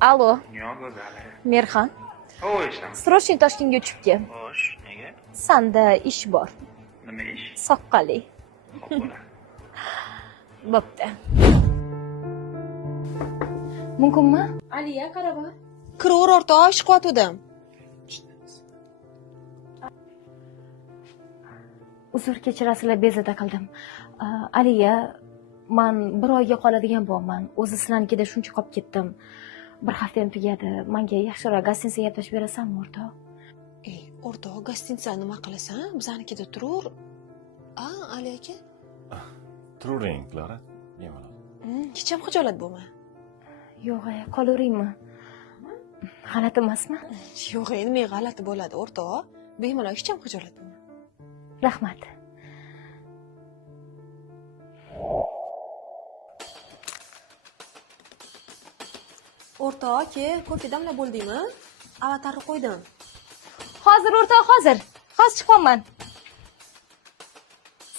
Alo, Yo'q, go'zali. Merxan. Eshitaman. Srochniy Toshkentga uchib kel. Xo'sh, nega? Sanda ish bor. Nima ish? Soqqali. Xo'p, bo'ladi. Bo'pti. Mumkinmi? Aliya, qarab. Kiraver o'rtoq, ish qilyotgandim. Uzr kechirasizlar, bezovta qildim. Aliya, men bir oyga qoladigan bo'lman. O'zi sizlarnikida shuncha qolib ketdim. Bir haftam tugadi. Menga yaxshiroq gostinsiya gaplashib berasanmi, o'rtoq? Ey, o'rtoq, gostinsiya nima qilasan? Biznikida turur. Ali aka. Turavering, Klara. Bemalol. Hech ham xijolat bo'lma. Yo'q, qolaveringmi? G'alati emasmi? Yo'q, endi men g'alati bo'ladi, o'rtoq. Bemalol hech ham xijolat bo'lma. Rahmat. O'rtoq, ko'rki damlab bo'ldingmi? Avatarni qo'ydim. Hozir o'rtoq, hozir. Hozir chiqaman.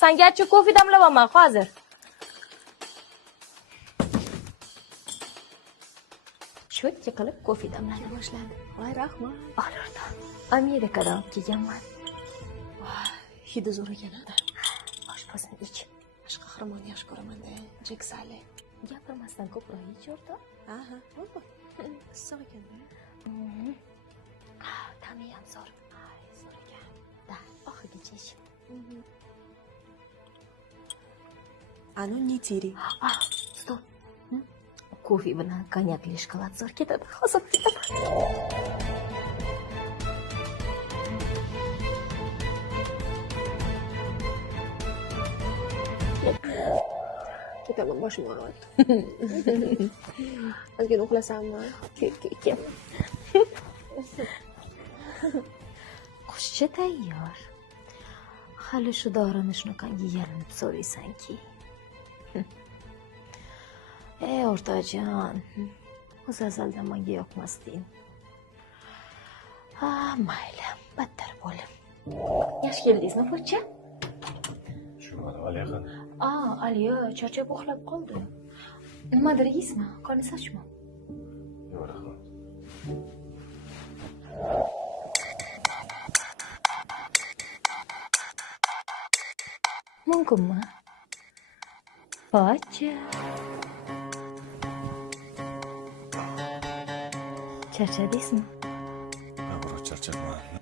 Sangarchi kofe damlayapman, hozir. Cho'tki qilib kofe damlay boshladi. Voy, rahmat. Ol o'rtoq. Amerikadan olib kelganman. Voy, hidi zo'r ekan. Oshpazini ich. Bosh qahramonni yaxshi ko'raman-da, Jek Sally. Gapirmasdan ko'proq ich, o'rtoq. Aha, bo'ldi. Issiq ekan-da. Ta'mi ham zo'r. Zo'r ekan. Da, oxirigacha ich. Anu nitiri. Stop. Kofe bilan konyakli shokolad zo'r ketadi. Hozir Ketaman, boshim og'riyapti. Ozgina uxlasammi? kel. Qushcha tayyor. Hali shu dorini shunaqangi yalinib so'raysanki. Ey o'rtoqjon, o'z azaldan menga yoqmasding. Mayli, battar bo'lim. Yaxshi keldingizmi, pochcha? Tushunmadim, Aliya. Aliya charchab uxlab qoldi. Nimadir yeysizmi? Qorningiz ochmi? Yo'q, rahmat. Mumkinmi? Pochcha. Charchadingizmi? Biroq charchabman.